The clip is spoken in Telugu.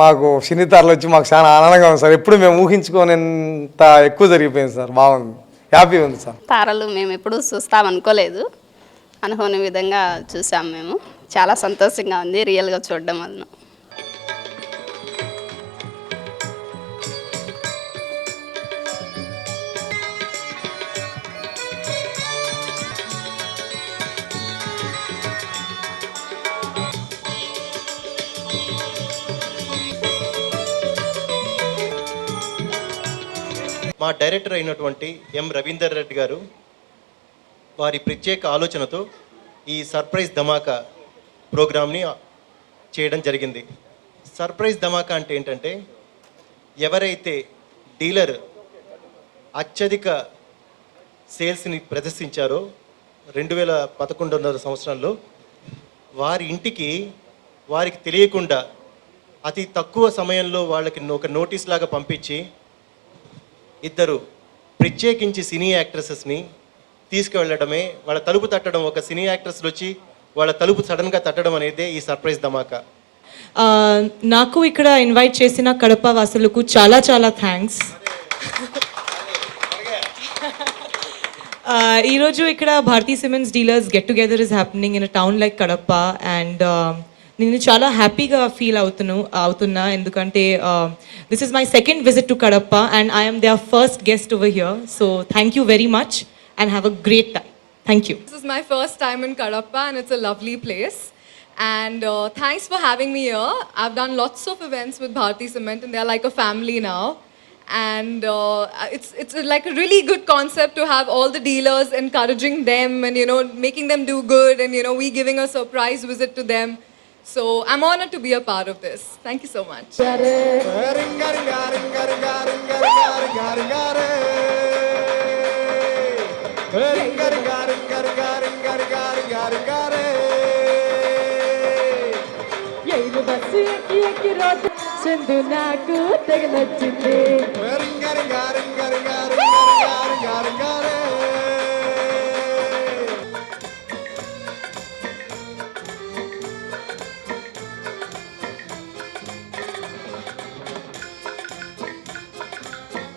మాకు సినీతారలు వచ్చి మాకు చాలా ఆనందంగా ఉంది సార్. ఎప్పుడు మేము ఊహించుకోనంత ఎక్కువ జరిగిపోయింది సార్. బాగుంది, హ్యాపీ ఉంది సార్. తారలు మేము ఎప్పుడూ చూస్తామనుకోలేదు, అనుకోని విధంగా చూసాం. మేము చాలా సంతోషంగా ఉంది రియల్గా చూడడం వలన. మా డైరెక్టర్ అయినటువంటి ఎం రవీందర్ రెడ్డి గారు వారి ప్రత్యేక ఆలోచనతో ఈ సర్ప్రైజ్ ధమాకా ప్రోగ్రామ్ని చేయడం జరిగింది. సర్ప్రైజ్ ధమాకా అంటే ఏంటంటే, ఎవరైతే డీలర్ అత్యధిక సేల్స్ని ప్రదర్శించారో 2011 సంవత్సరంలో వారి ఇంటికి వారికి తెలియకుండా అతి తక్కువ సమయంలో వాళ్ళకి ఒక నోటీస్ లాగా పంపించి ఇద్దరు ప్రత్యేకించి సినీ యాక్ట్రెసెస్ని తీసుకువెళ్ళడమే, వాళ్ళ తలుపు తట్టడం, ఒక సినీ యాక్ట్రెస్లు వచ్చి వాళ్ళ తలుపు సడన్గా తట్టడం అనేదే ఈ సర్ప్రైజ్ ధమాకా. నాకు ఇక్కడ ఇన్వైట్ చేసిన కడప వాసులకు చాలా చాలా థ్యాంక్స్. ఈరోజు ఇక్కడ Bharathi cements dealers get together is happening in a town like Kadapa and నేను చాలా హ్యాపీగా ఫీల్ అవుతున్నా ఎందుకంటే this is my second visit to Kadapa and I'm their first guest over here. So thank you very much and have a great time. Thank you. This is my first time in Kadapa and it's a lovely place. And thanks for having me here. I've done lots of events with Bharti Cement and they're like a family now. And it's like a really good concept to have all the dealers encouraging them and, you know, making them do good and, you know, we giving a surprise visit to them. So I'm honored to be a part of this. Thank you so much. Sindhu నాకు తెగ నచ్చింది.